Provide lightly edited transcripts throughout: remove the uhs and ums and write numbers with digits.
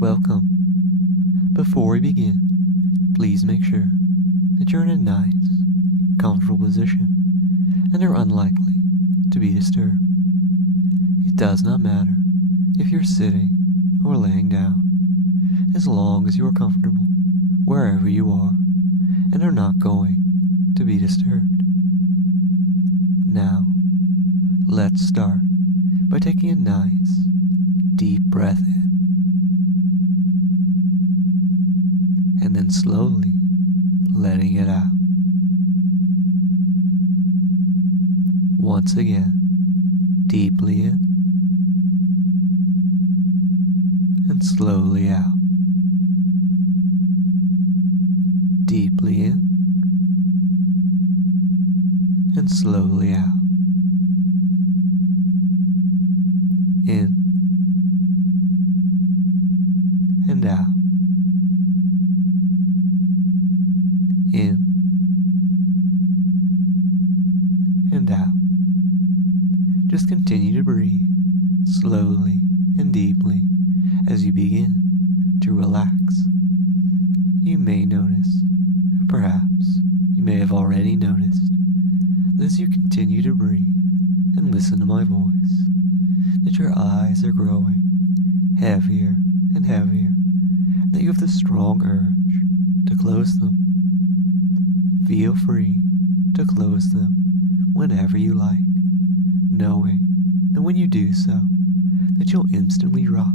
Welcome. Before we begin, please make sure that you're in a nice, comfortable position and are unlikely to be disturbed. It does not matter if you're sitting or laying down, as long as you are comfortable wherever you are and are not going to be disturbed. Now, let's start by taking a nice, deep breath in, and then slowly letting it out. Once again, deeply in and slowly out. Deeply in and slowly out. In and out. In and out. Just continue to breathe slowly and deeply as you begin to relax. You may notice, or perhaps you may have already noticed, that as you continue to breathe and listen to my voice, that your eyes are growing heavier and heavier, and that you have the strong urge to close them. Feel free to close them whenever you like, knowing that when you do so, that you'll instantly drop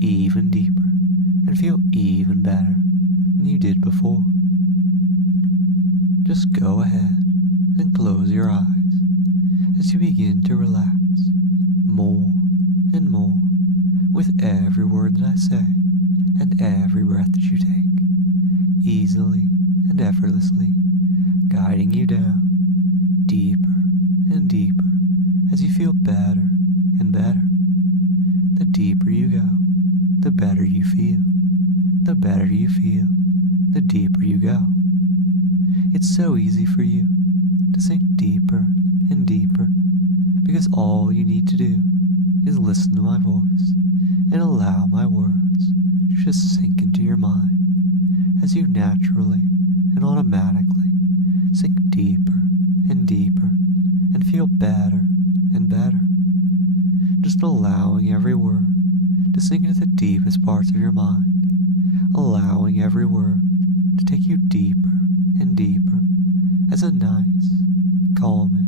even deeper and feel even better than you did before. Just go ahead and close your eyes as you begin to relax more and more with every word that I say and every breath that you take, easily and effortlessly guiding you down deeper and deeper as you feel better and better. The deeper you go, the better you feel. The better you feel, the deeper you go. It's so easy for you to sink deeper and deeper because all you need to do is listen to my voice and allow my words to just sink into your mind as you naturally and automatically sink deeper and deeper and feel better and better. Just allowing every word to sink into the deepest parts of your mind, allowing every word to take you deeper and deeper as a nice, calming,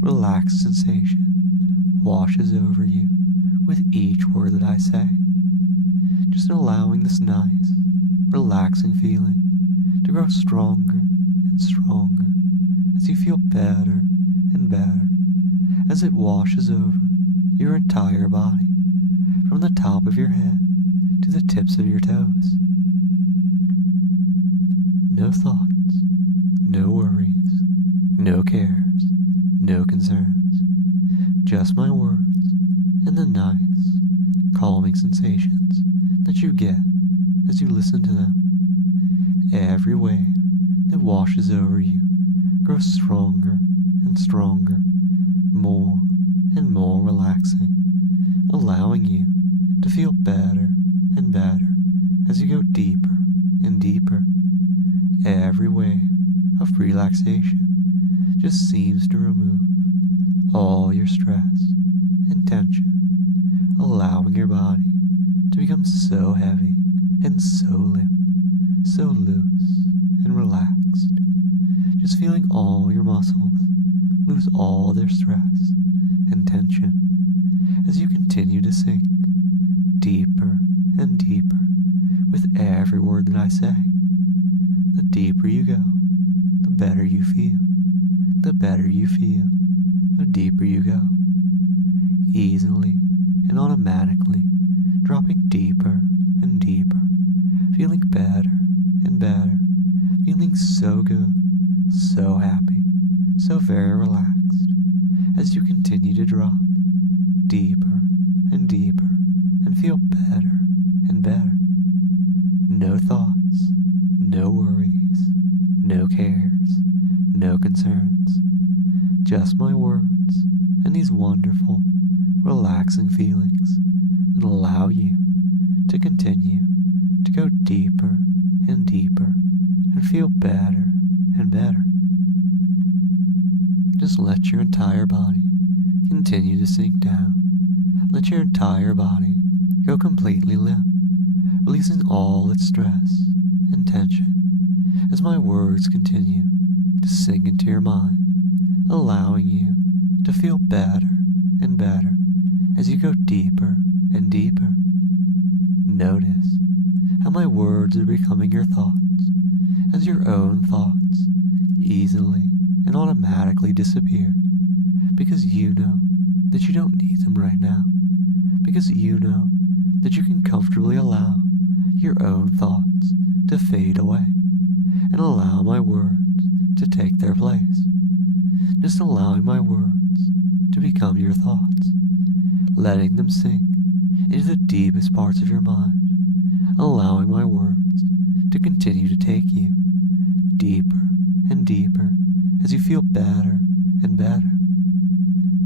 relaxed sensation washes over you with each word that I say. Just allowing this nice, relaxing feeling to grow stronger and stronger as you feel better and better as it washes over your entire body from the top of your head to the tips of your toes. No thoughts, no worries, no cares, no concerns, just my words and the nice, calming sensations that you get as you listen to them. Every wave that washes over you grows stronger and stronger, more and more relaxing, allowing you to feel better and better as you go deeper and deeper. Every wave of relaxation just seems to remove all your stress and tension, allowing your body to become so heavy and so limp, so loose and relaxed, just feeling all your muscles lose all their stress and tension as you continue to sink deeper and deeper with every word that I say. The deeper you go, the better you feel. The better you feel, the deeper you go, easily and automatically dropping deeper and deeper, feeling better and better, feeling so good, so happy, so very relaxed as you continue to drop deeper and deeper and feel better and better. No thoughts, no worries, no cares, no concerns. Just my words and these wonderful, relaxing feelings that allow you to continue to go deeper and deeper and feel better and better. Just let your entire body continue to sink down. Let your entire body go completely limp, releasing all its stress and tension as my words continue to sink into your mind, allowing you to feel better and better as you go deeper and deeper. Notice how my words are becoming your thoughts as your own thoughts easily and automatically disappear because you know that you don't need them right now, because you know that you can comfortably allow your own thoughts to fade away and allow my words to take their place. Just allowing my words to become your thoughts, letting them sink into the deepest parts of your mind, allowing my words to continue to take you deeper and deeper as you feel better and better.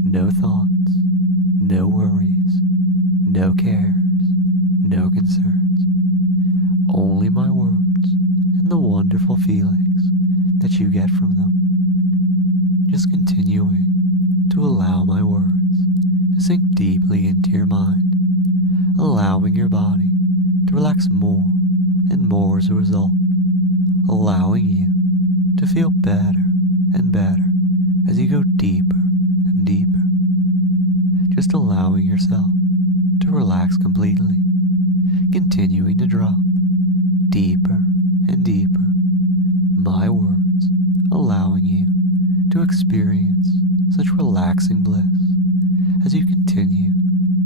No thoughts, no worries, no cares, no concerns. Only my words and the wonderful feelings that you get from them. Just continuing to allow my words to sink deeply into your mind, allowing your body to relax more and more as a result, allowing you to feel better and better as you go deeper and deeper. Just allowing yourself to relax completely, continuing to drop deeper and deeper. My words allowing you to experience such relaxing bliss as you continue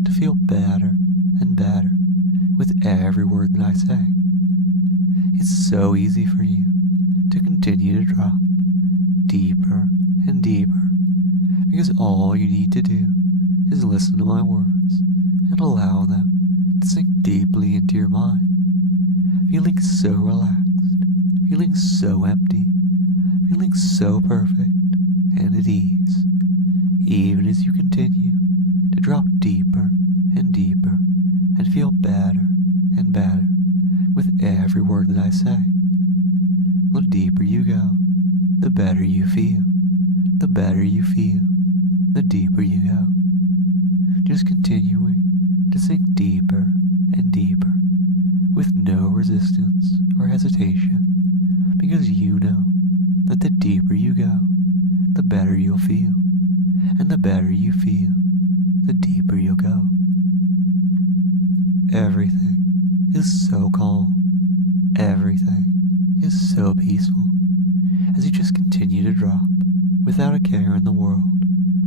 to feel better and better with every word that I say. It's so easy for you to continue to drop deeper and deeper because all you need to do is listen to my words and allow them to sink deeply into your mind, feeling so relaxed, feeling so empty, feeling so perfect and at ease, even as you continue to drop deeper and deeper and feel better and better with every word that I say. The deeper you go, the better you feel. The better you feel, the deeper you go. Just continuing to sink deeper and deeper with no resistance or hesitation, because you know that the deeper you go, the better you'll feel, and the better you feel, the deeper you'll go. Everything is so calm. Everything is so peaceful as you just continue to drop without a care in the world,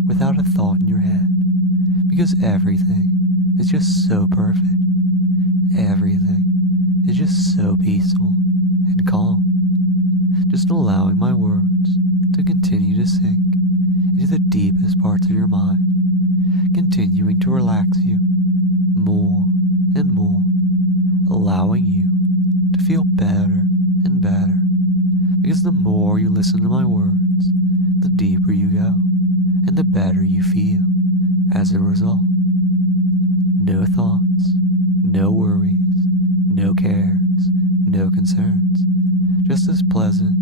without a thought in your head, because everything is just so perfect. Everything is just so peaceful and calm. Just allowing my words to continue to sink into the deepest parts of your mind, continuing to relax you more and more, allowing you to feel better and better, because the more you listen to my words, the deeper you go, and the better you feel as a result. No thoughts, no worries, no cares, no concerns, just this pleasant,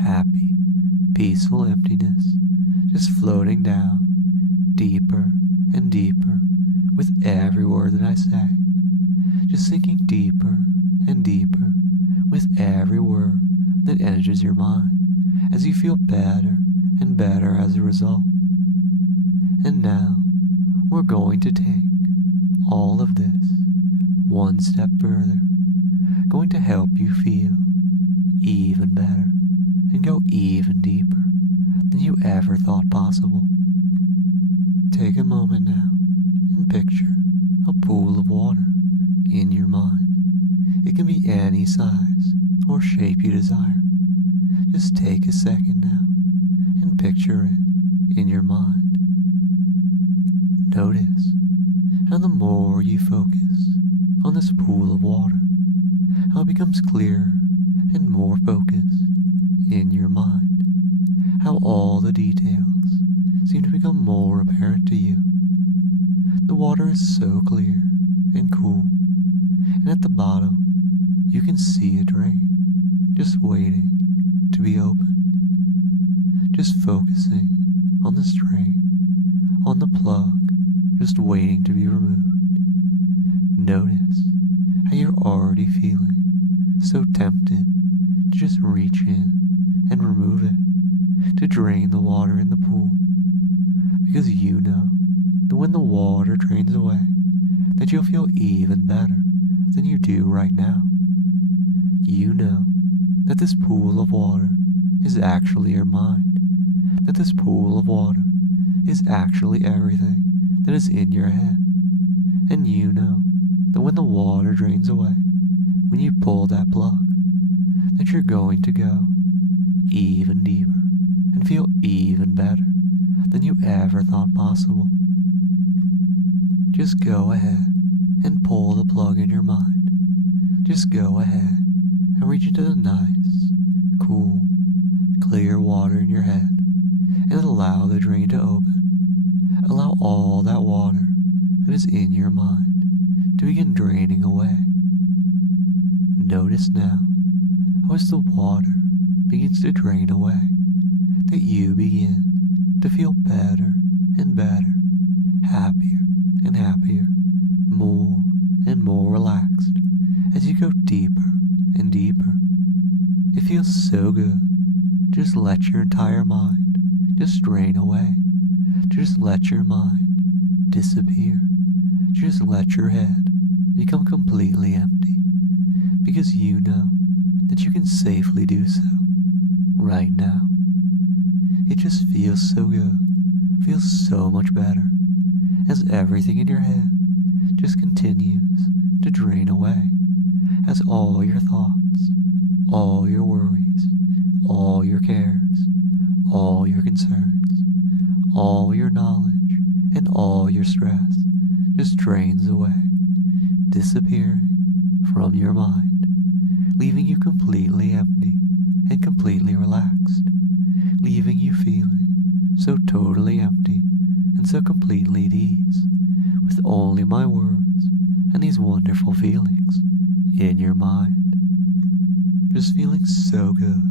happy, peaceful emptiness, just floating down deeper and deeper with every word that I say, just sinking deeper and deeper with every word that enters your mind as you feel better and better as a result. And now we're going to take all of this one step further, going to help you feel even better and go even deeper than you ever thought possible. Take a moment now and picture a pool of water in your mind. It can be any size or shape you desire. Just take a second now and picture it in your mind. Notice how the more you focus on this pool of water, how it becomes clearer and more focused in your mind, how all the details seem to become more apparent to you. The water is so clear and cool, and at the bottom you can see a drain just waiting to be opened. Just focusing on this drain, on the plug just waiting to be removed. Notice how you're already feeling so tempted to just reach in and remove it, to drain the water in the pool, because you know that when the water drains away, that you'll feel even better than you do right now. You know that this pool of water is actually your mind, that this pool of water is actually everything that is in your head, and you know that when the water drains away, when you pull that plug, that you're going to go even deeper and feel even better than you ever thought possible. Just go ahead and pull the plug in your mind. Just go ahead and reach into the nice, cool, clear water in your head and allow the drain to open. Allow all that water that is in your mind to begin draining away. Notice now how as the water begins to drain away, that you begin to feel better and better, happier and happier, more and more relaxed as you go deeper and deeper. It feels so good. Just let your entire mind just drain away. Just let your mind disappear. Just let your head become completely empty, because you know that you can safely do so right now. It just feels so good, feels so much better, as everything in your head just continues to drain away, as all your thoughts, all your worries, all your cares, all your concerns, all your knowledge, and all your stress just drains away, disappearing from your mind, leaving you completely empty and completely relaxed, leaving you feeling so totally empty and so completely at ease, with only my words and these wonderful feelings in your mind. Just feeling so good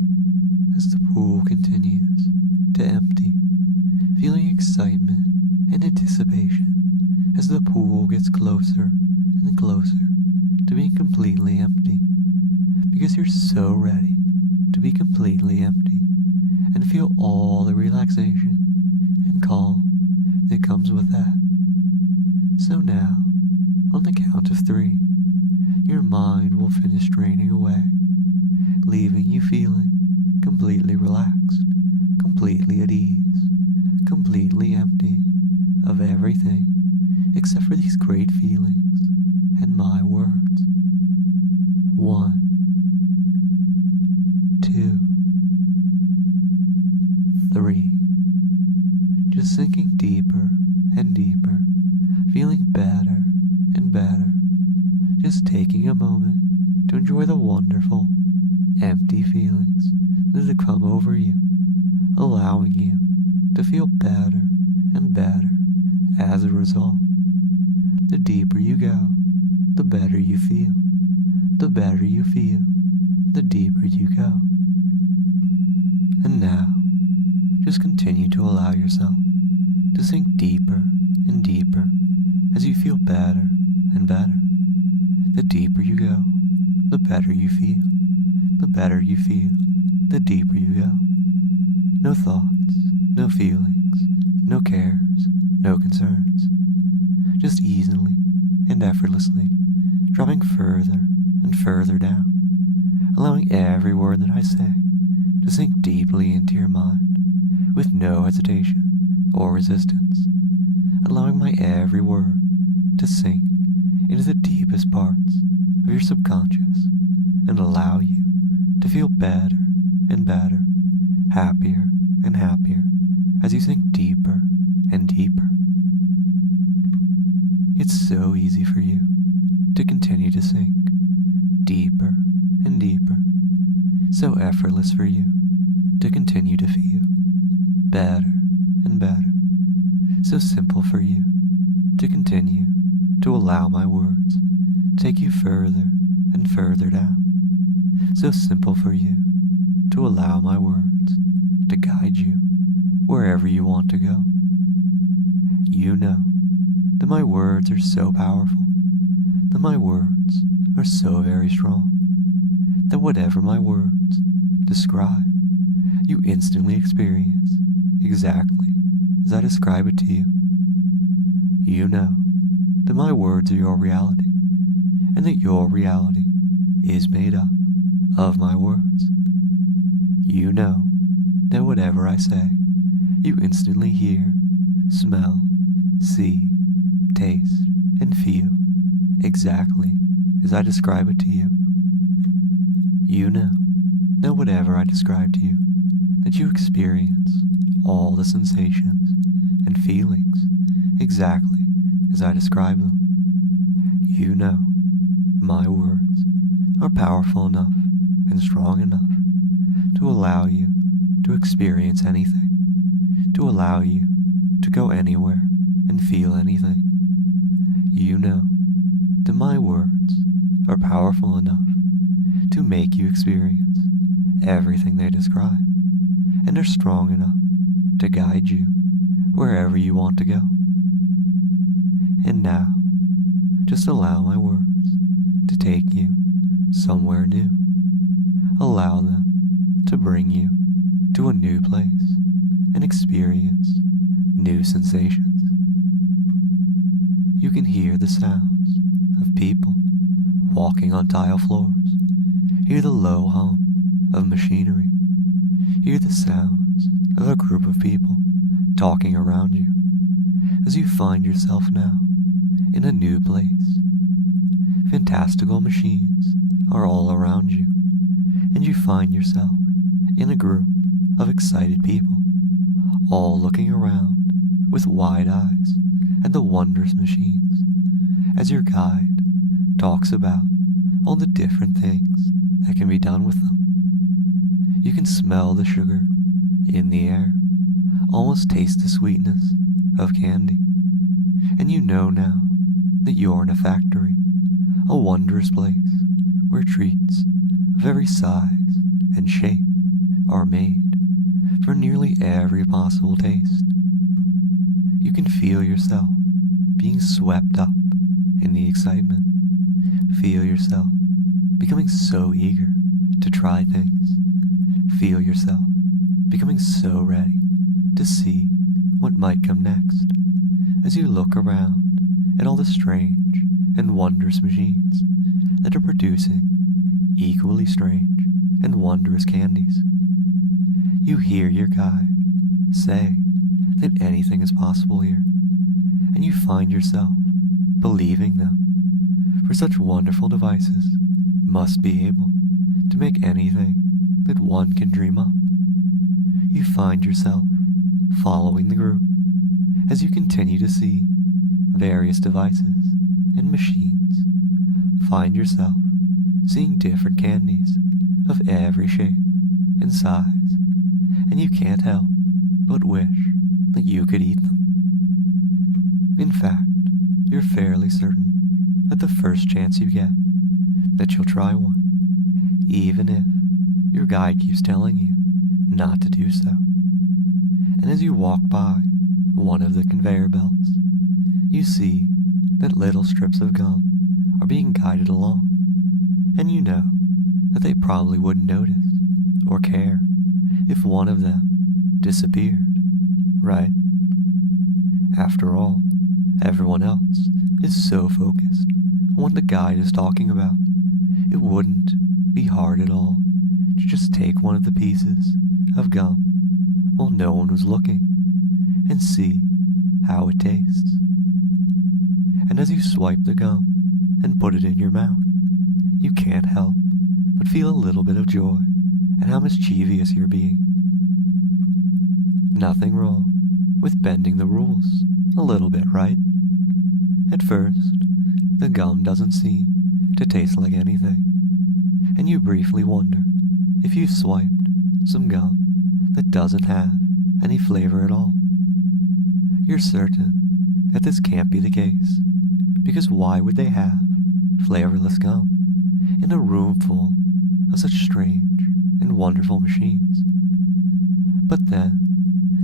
as the pool continues to empty, feeling excitement and anticipation as the pool gets closer and closer to being completely empty, because you're so ready to be completely empty and feel all the relaxation and calm that comes with that. So now, on the count of 3, your mind will finish draining away, leaving you feeling completely relaxed, completely at ease, completely empty of everything except for these great feelings and my words. 1, 2, 3. Just sinking deeper and deeper, feeling better and better, just taking a moment to enjoy the wonderful, empty feelings that have come over you, allowing you to feel better and better as a result. The deeper you go, the better you feel. The better you feel, the deeper you go. And now, just continue to allow yourself to sink deeper and deeper as you feel better and better. The deeper you go, the better you feel. The better you feel, the deeper you go. No thoughts, no feelings, no cares, no concerns. Just easily and effortlessly dropping further and further down, allowing every word that I say to sink deeply into your mind with no hesitation or resistance, allowing my every word to sink into the deepest parts of your subconscious and allow you to feel better and better, happier and happier as you sink deeper and deeper. It's so easy for you to continue to sink deeper and deeper, so effortless for you to continue to feel better and better, so simple for you to continue to allow my words take you further and further down, so simple for you to allow my words to guide you wherever you want to go. You know that my words are so powerful, that my words are so very strong, that whatever my words describe, you instantly experience exactly as I describe it to you. You know that my words are your reality, and that your reality is made up of my words. You know that whatever I say, you instantly hear, smell, see, taste, and feel exactly as I describe it to you. You know that whatever I describe to you, that you experience all the sensations and feelings exactly as I describe them. You know my words are powerful enough and strong enough to allow you to experience anything, to allow you to go anywhere and feel anything. You know that my words are powerful enough to make you experience everything they describe, and are strong enough to guide you wherever you want to go. And now, just allow my words to take you somewhere new. Allow them to bring you to a new place and experience new sensations. You can hear the sounds of people walking on tile floors, hear the low hum of machinery, hear the sounds of a group of people talking around you as you find yourself now in a new place. Fantastical machines are all around you, and you find yourself in a group of excited people, all looking around with wide eyes at the wondrous machines as your guide talks about all the different things that can be done with them. You can smell the sugar in the air, almost taste the sweetness of candy, and you know now that you're in a factory, a wondrous place where treats of every size and shape are made for nearly every possible taste. You can feel yourself being swept up in the excitement. Feel yourself becoming so eager to try things. Feel yourself becoming so ready to see what might come next as you look around at all the strange and wondrous machines that are producing equally strange and wondrous candies. You hear your guide say that anything is possible here, and you find yourself believing them, for such wonderful devices must be able to make anything that one can dream up. You find yourself following the group as you continue to see various devices and machines. Find yourself seeing different candies of every shape and size, and you can't help but wish that you could eat them. In fact, you're fairly certain that the first chance you get that you'll try one, even if your guide keeps telling you not to do so. And as you walk by one of the conveyor belts, you see that little strips of gum are being guided along, and you know that they probably wouldn't notice or care if one of them disappeared, right? After all, everyone else is so focused on what the guide is talking about, it wouldn't be hard at all to just take one of the pieces of gum while no one was looking and see how it tastes. And as you swipe the gum and put it in your mouth, you can't help but feel a little bit of joy at how mischievous you're being. Nothing wrong with bending the rules a little bit, right? At first, the gum doesn't seem to taste like anything and you briefly wonder if you swiped some gum that doesn't have any flavor at all. You're certain that this can't be the case, because why would they have flavorless gum in a room full of such strange and wonderful machines? But then,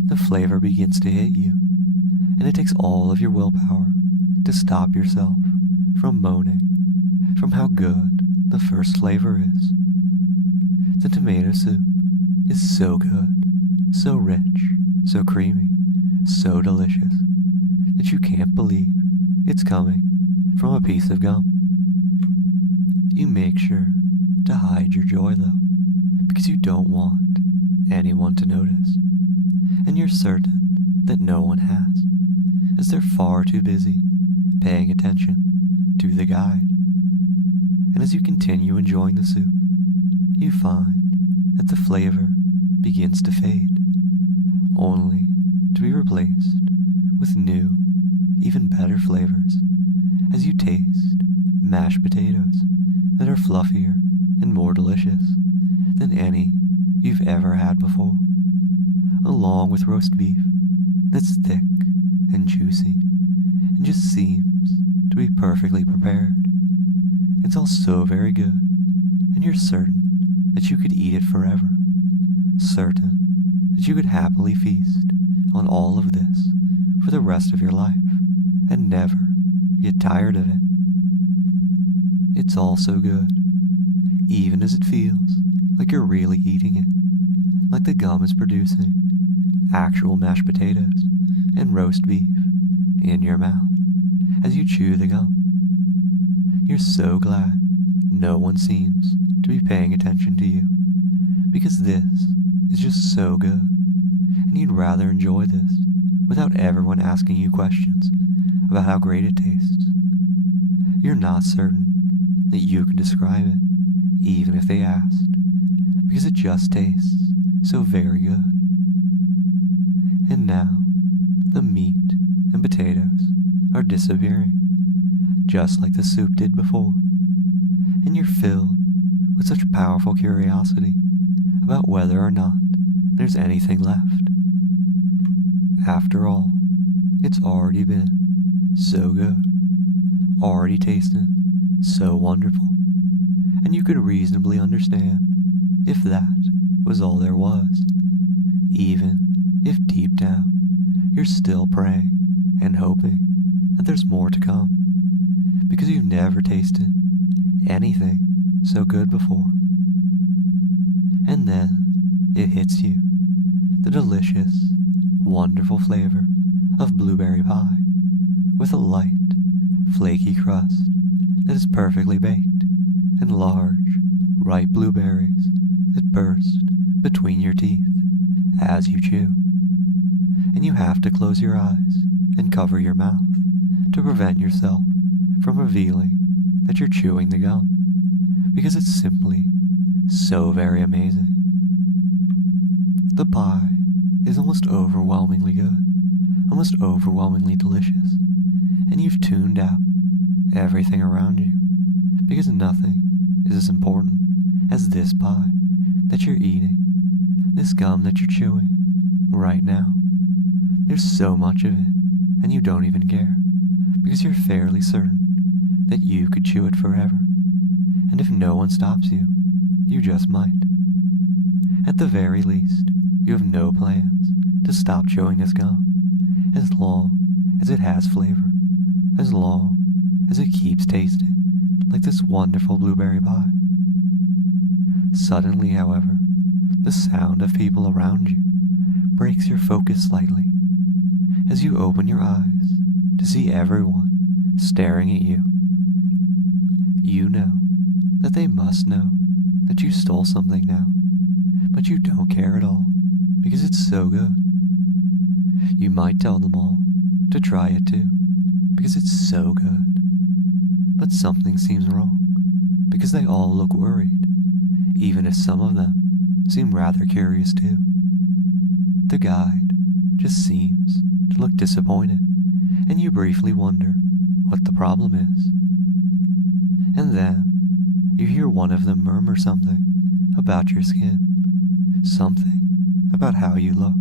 the flavor begins to hit you, and it takes all of your willpower to stop yourself from moaning from how good the first flavor is. The tomato soup is so good, so rich, so creamy, so delicious, that you can't believe it's coming from a piece of gum. You make sure to hide your joy though, because you don't want anyone to notice, and you're certain that no one has, as they're far too busy paying attention to the guide. And as you continue enjoying the soup, you find that the flavor begins to fade, only to be replaced with new, even better flavors as you taste mashed potatoes that are fluffier and more delicious than any you've ever had before, along with roast beef that's thick and juicy and just seems to be perfectly prepared. It's all so very good, and you're certain that you could eat it forever, certain that you could happily feast on all of this for the rest of your life and never get tired of it. It's all so good, even as it feels like you're really eating it, like the gum is producing actual mashed potatoes and roast beef in your mouth as you chew the gum. You're so glad no one seems to be paying attention to you, because this is just so good, and you'd rather enjoy this without everyone asking you questions about how great it tastes. You're not certain that you can describe it, even if they asked, because it just tastes so very good. And now, the meat and potatoes are disappearing, just like the soup did before, and you're filled with such powerful curiosity about whether or not there's anything left. After all, it's already been so good, already tasted so wonderful, and you could reasonably understand if that was all there was, even if deep down you're still praying and hoping that there's more to come, because you've never tasted anything so good before. And then it hits you, the delicious, wonderful flavor of blueberry pie with a light, flaky crust that is perfectly baked, and large, ripe blueberries that burst between your teeth as you chew. And you have to close your eyes and cover your mouth to prevent yourself from revealing that you're chewing the gum, because it's simply so very amazing. The pie is almost overwhelmingly good, almost overwhelmingly delicious, and you've tuned out everything around you, because nothing is as important as this pie that you're eating, this gum that you're chewing right now. There's so much of it, and you don't even care, because you're fairly certain that you could chew it forever, and if no one stops you, you just might. At the very least, you have no plans to stop chewing this gum, as long as it has flavor, as long as it keeps tasting like this wonderful blueberry pie. Suddenly, however, the sound of people around you breaks your focus slightly, as you open your eyes to see everyone staring at you. You know that they must know that you stole something now, but you don't care at all, because it's so good. You might tell them all to try it too, because it's so good. But something seems wrong, because they all look worried, even if some of them seem rather curious too. The guide just seems to look disappointed, and you briefly wonder what the problem is. And then you hear one of them murmur something about your skin, something about how you look.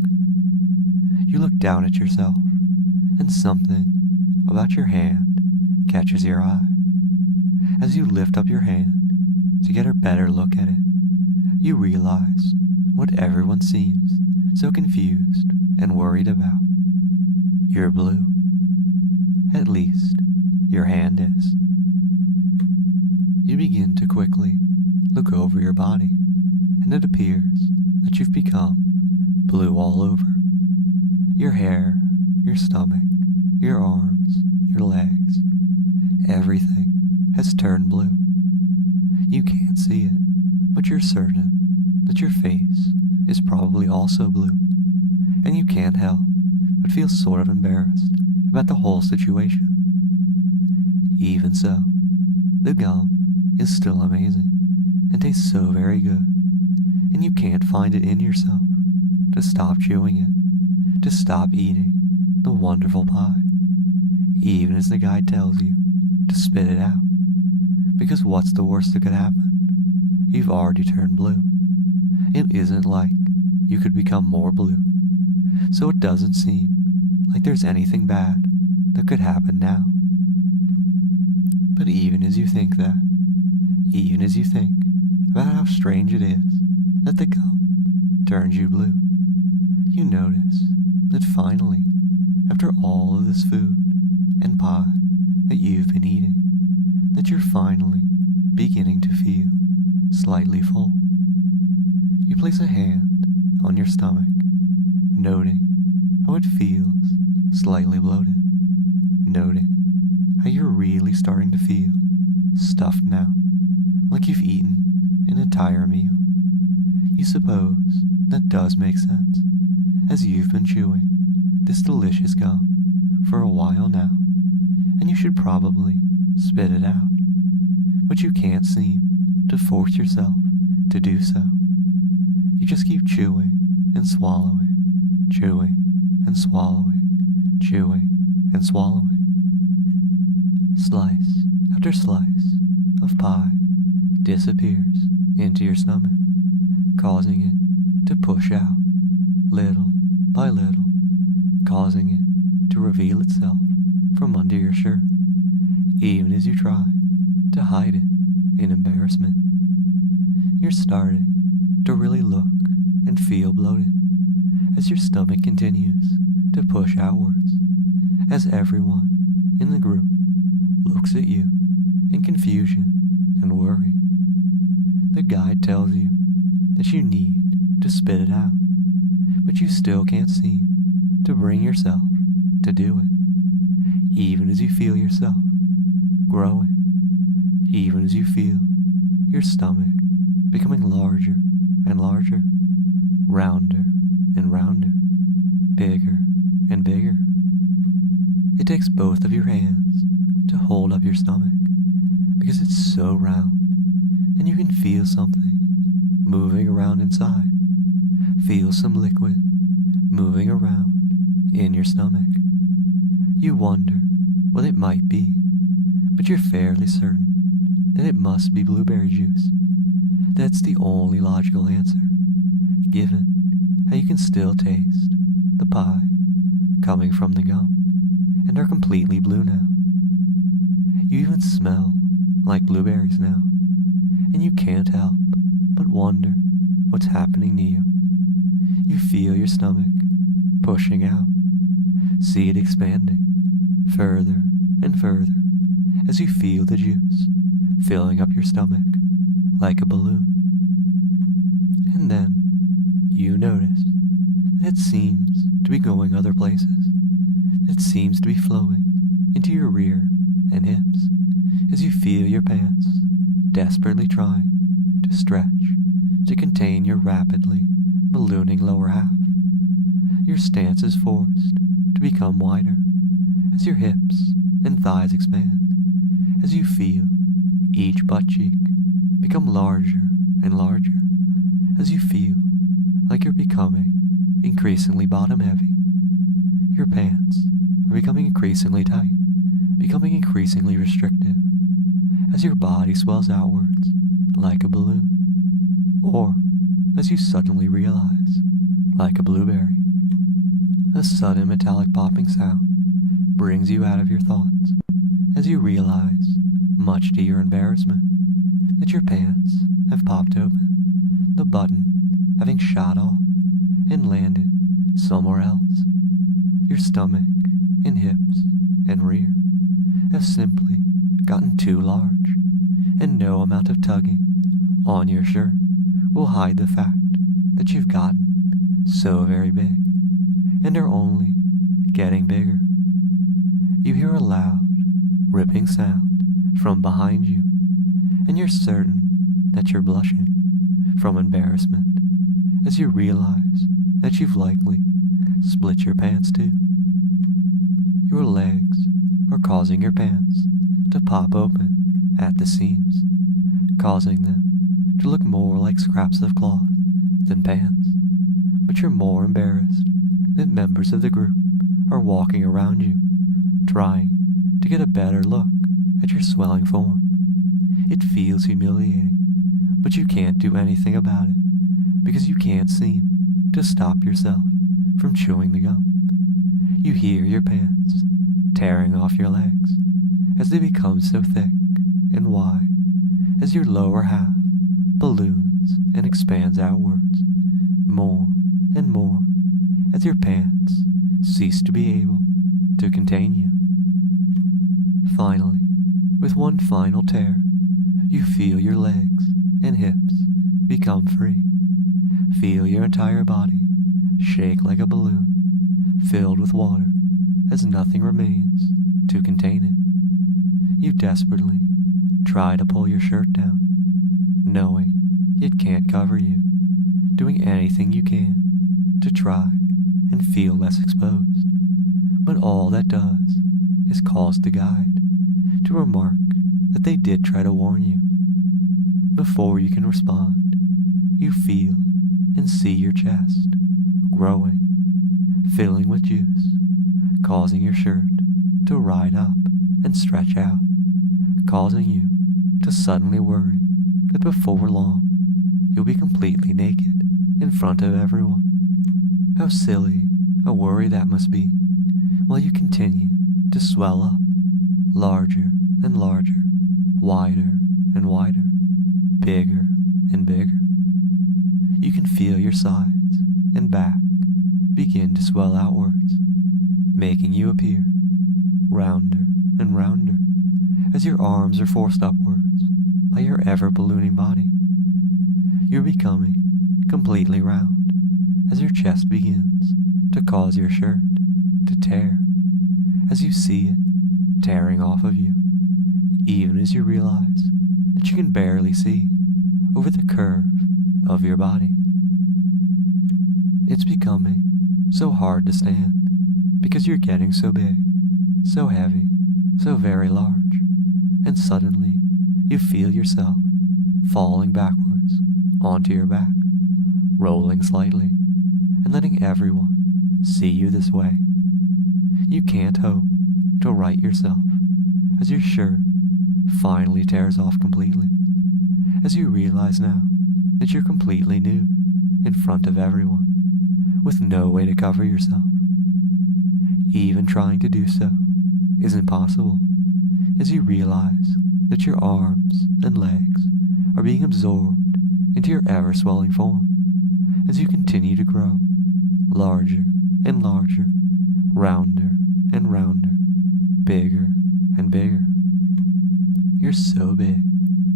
You look down at yourself, and something about your hand catches your eye. As you lift up your hand to get a better look at it, you realize what everyone seems so confused and worried about. You're blue. At least, your hand is. You begin to quickly look over your body, and it appears that you've become blue all over. Your hair, your stomach, your arms, your legs, everything has turned blue. You can't see it, but you're certain that your face is probably also blue, and you can't help but feel sort of embarrassed about the whole situation. Even so, the gum is still amazing and tastes so very good, and you can't find it in yourself to stop chewing it, to stop eating the wonderful pie, even as the guide tells you to spit it out. Because what's the worst that could happen? You've already turned blue. It isn't like you could become more blue, so it doesn't seem like there's anything bad that could happen now. But even as you think that, even as you think about how strange it is that the gum turns you blue, you notice that finally, after all of this food and pie that you've been eating, that you're finally beginning to feel slightly full. You place a hand on your stomach, noting how it feels slightly bloated, noting how you're really starting to feel stuffed now, like you've eaten an entire meal. You suppose that does make sense, as you've been chewing this delicious gum for a while now, and you should probably spit it out, but you can't seem to force yourself to do so. You just keep chewing and swallowing, chewing and swallowing, chewing and swallowing. Slice after slice of pie disappears into your stomach, causing it to push out little by little, causing it to reveal itself from under your shirt, even as you try to hide it in embarrassment. You're starting to really look and feel bloated as your stomach continues to push outwards, as everyone in the group looks at you in confusion and worry. The guide tells you that you need to spit it out, but you still can't seem to bring yourself to do it, even as you feel yourself growing, even as you feel your stomach becoming larger and larger, rounder and rounder, bigger and bigger. It takes both of your hands to hold up your stomach because it's so round, and you can feel something moving around inside. Feel some liquid moving around in your stomach. You wonder what it might be, but you're fairly certain that it must be blueberry juice. That's the only logical answer, given how you can still taste the pie coming from the gum and are completely blue now. You even smell like blueberries now, and you can't help but wonder what's happening to you. You feel your stomach pushing out, see it expanding further and further as you feel the juice filling up your stomach like a balloon. And then you notice that it seems to be going other places. It seems to be flowing into your rear and hips as you feel your pants desperately trying to stretch to contain your rapidly ballooning lower half. Your stance is forced to become wider as your hips and thighs expand, as you feel each butt cheek become larger and larger, as you feel like you're becoming increasingly bottom heavy. Your pants are becoming increasingly tight, becoming increasingly restrictive, as your body swells outwards like a balloon, or as you suddenly realize, like a blueberry. A sudden metallic popping sound brings you out of your thoughts as you realize, much to your embarrassment, that your pants have popped open, the button having shot off and landed somewhere else. Your stomach and hips and rear have simply gotten too large, and no amount of tugging on your shirt will hide the fact that you've gotten so very big and are only getting bigger. You hear a loud, ripping sound from behind you, and you're certain that you're blushing from embarrassment as you realize that you've likely split your pants too. Your legs are causing your pants to pop open at the seams, causing them to look more like scraps of cloth than pants. But you're more embarrassed that members of the group are walking around you, trying to get a better look at your swelling form. It feels humiliating, but you can't do anything about it because you can't seem to stop yourself from chewing the gum. You hear your pants tearing off your legs as they become so thick and wide as your lower half balloons and expands outwards more and more as your pants cease to be able to contain you. Finally, with one final tear, you feel your legs and hips become free. Feel your entire body shake like a balloon filled with water as nothing remains to contain it. You desperately try to pull your shirt down, knowing it can't cover you, doing anything you can to try and feel less exposed. But all that does is cause the guide to remark that they did try to warn you. Before you can respond, you feel and see your chest growing, filling with juice, causing your shirt to ride up and stretch out, causing you to suddenly worry that before long you'll be completely naked in front of everyone. How silly a worry that must be, while you continue to swell up, larger and larger, wider and wider, bigger and bigger. You can feel your sides and back begin to swell outwards, making you appear rounder and rounder as your arms are forced upwards by your ever-ballooning body. You're becoming completely round as your chest begins to cause your shirt to tear as you see it tearing off of you, even as you realize that you can barely see over the curve of your body. It's becoming so hard to stand because you're getting so big, so heavy, so very large, and suddenly you feel yourself falling backwards onto your back, rolling slightly, and letting everyone see you this way. You can't hope to right yourself as your shirt finally tears off completely, as you realize now that you're completely nude in front of everyone, with no way to cover yourself. Even trying to do so is impossible, as you realize that your arms and legs are being absorbed into your ever-swelling form as you continue to grow larger and larger, rounder and rounder, bigger and bigger. You're so big,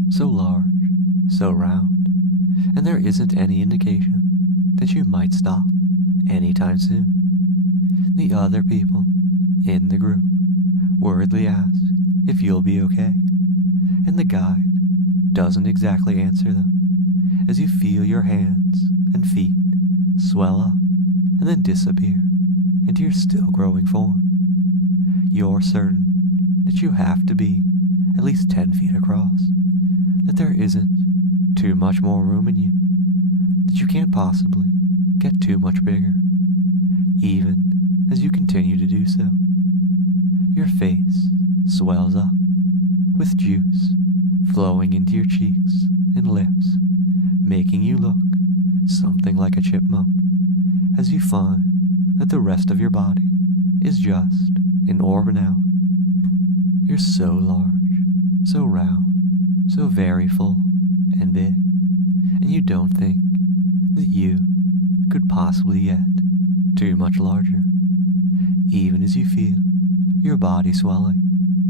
so large, so round, and there isn't any indication that you might stop anytime soon. The other people in the group worriedly ask if you'll be okay, and the guide doesn't exactly answer them as you feel your hands and feet swell up and then disappear into your still growing form. You're certain that you have to be at least 10 feet across, that there isn't too much more room in you, that you can't possibly get too much bigger, even as you continue to do so. Your face swells up, with juice flowing into your cheeks and lips, making you look something like a chipmunk as you find that the rest of your body is just an orb now. You're so large, so round, so very full and big, and you don't think that you could possibly get too much larger, even as you feel your body swelling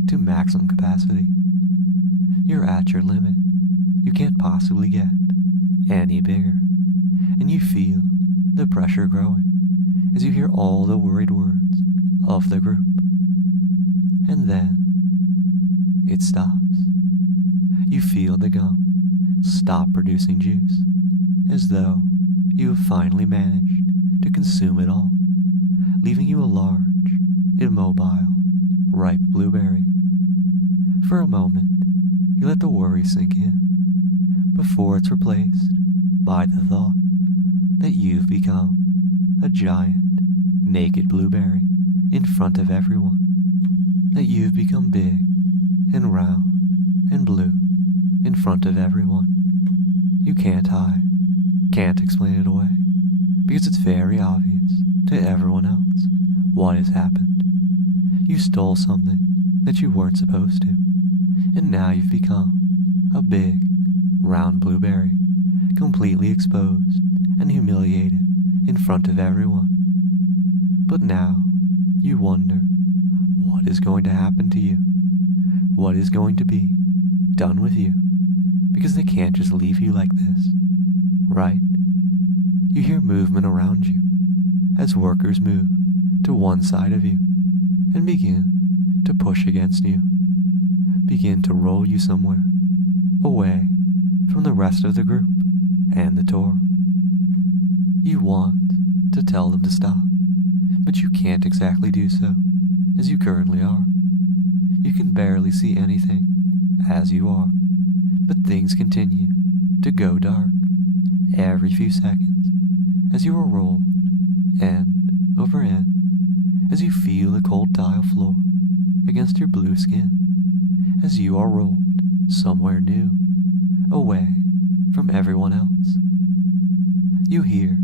to maximum capacity. You're at your limit. You can't possibly get any bigger, and you feel the pressure growing as you hear all the worried words of the group. And then it stops. You feel the gum stop producing juice, as though you have finally managed to consume it all, leaving you a large, immobile, ripe blueberry. For a moment, you let the worry sink in, before it's replaced by the thought that you've become a giant, naked blueberry in front of everyone, that you've become big and round and blue in front of everyone. You can't hide, can't explain it away, because it's very obvious to everyone else what has happened. You stole something that you weren't supposed to, and now you've become a big, round blueberry, completely exposed and humiliated in front of everyone. But now you wonder what is going to happen to you, what is going to be done with you, because they can't just leave you like this, right? You hear movement around you as workers move to one side of you and begin to push against you, begin to roll you somewhere away from the rest of the group and the tour. You want to tell them to stop, but you can't exactly do so as you currently are. You can barely see anything as you are, but things continue to go dark every few seconds as you are rolled end over end, as you feel the cold tile floor against your blue skin, as you are rolled somewhere new, away from everyone else. You hear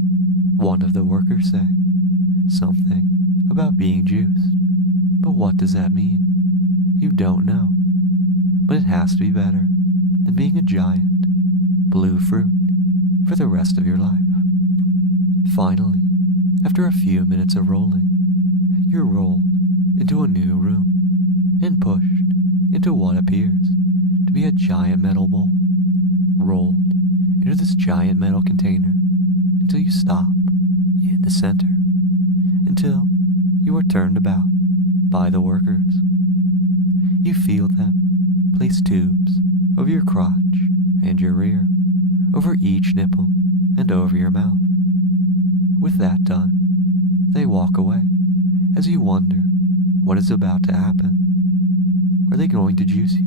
one of the workers say something about being juiced, but what does that mean? You don't know, but it has to be better than being a giant blue fruit for the rest of your life. Finally, after a few minutes of rolling, you're rolled into a new room and pushed into what appears to be a giant metal bowl, rolled into this giant metal container until you stop in the center, until you are turned about by the workers. You feel them place tubes over your crotch and your rear, over each nipple and over your mouth. With that done, they walk away as you wonder what is about to happen. Are they going to juice you?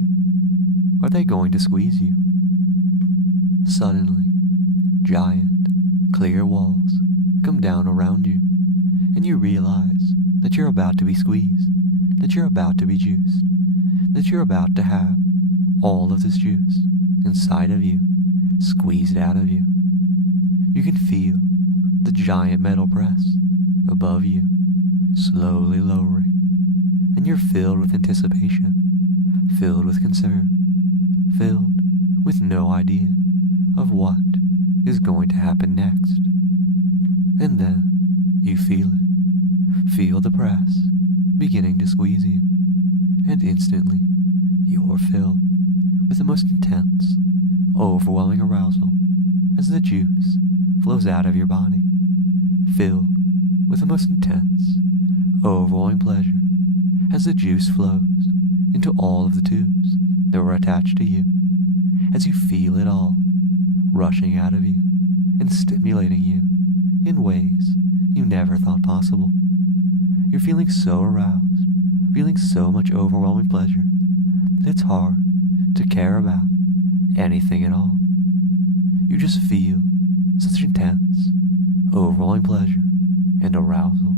Are they going to squeeze you? Suddenly, giant, clear walls come down around you, and you realize that you're about to be squeezed, that you're about to be juiced, that you're about to have all of this juice inside of you squeezed out of you. You can feel the giant metal press above you slowly lowering, and you're filled with anticipation, filled with concern, filled with no idea of what is going to happen next. And then you feel it, feel the press beginning to squeeze you, and instantly you're filled with the most intense, overwhelming arousal as the juice flows out of your body, filled with the most intense, overwhelming pleasure as the juice flows into all of the tubes that were attached to you, as you feel it all rushing out of you and stimulating you in ways you never thought possible. You're feeling so aroused, feeling so much overwhelming pleasure that it's hard to care about anything at all. You just feel such intense, overwhelming pleasure and arousal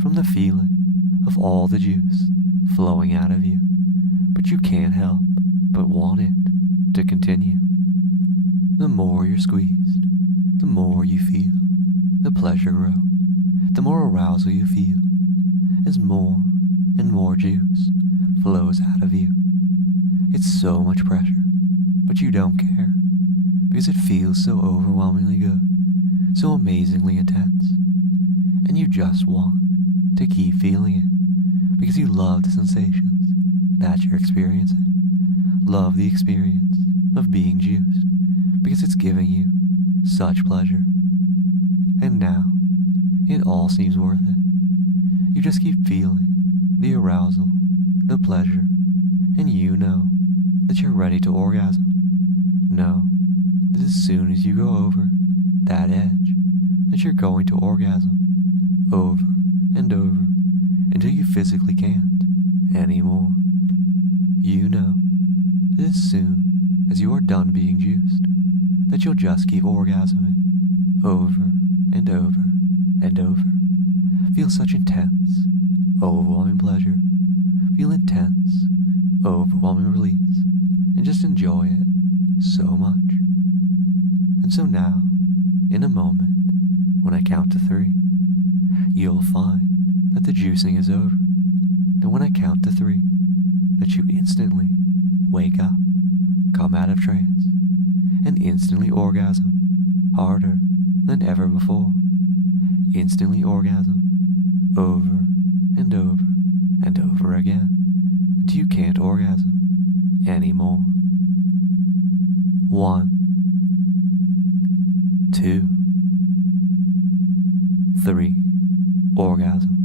from the feeling of all the juice flowing out of you, but but you can't help but want it to continue. The more you're squeezed, the more you feel the pleasure grow. The more arousal you feel as more and more juice flows out of you. It's so much pressure, but you don't care, because it feels so overwhelmingly good, so amazingly intense, and you just want to keep feeling it, because you love the sensations that you're experiencing. Love the experience of being juiced, because it's giving you such pleasure. And now, it all seems worth it. You just keep feeling the arousal, the pleasure, and you know that you're ready to orgasm. Know that as soon as you go over that edge, that you're going to orgasm over and over until you physically can't anymore. You know that as soon as you are done being juiced, that you'll just keep orgasming over and over and over. Feel such intense, overwhelming pleasure. Feel intense, overwhelming release, and just enjoy it so much. And so now, in a moment, when I count to 3, you'll find that the juicing is over. And when I count to 3, that you instantly wake up, come out of trance, and instantly orgasm harder than ever before. Instantly orgasm over and over and over again until you can't orgasm anymore. 1, 2, 3, orgasm.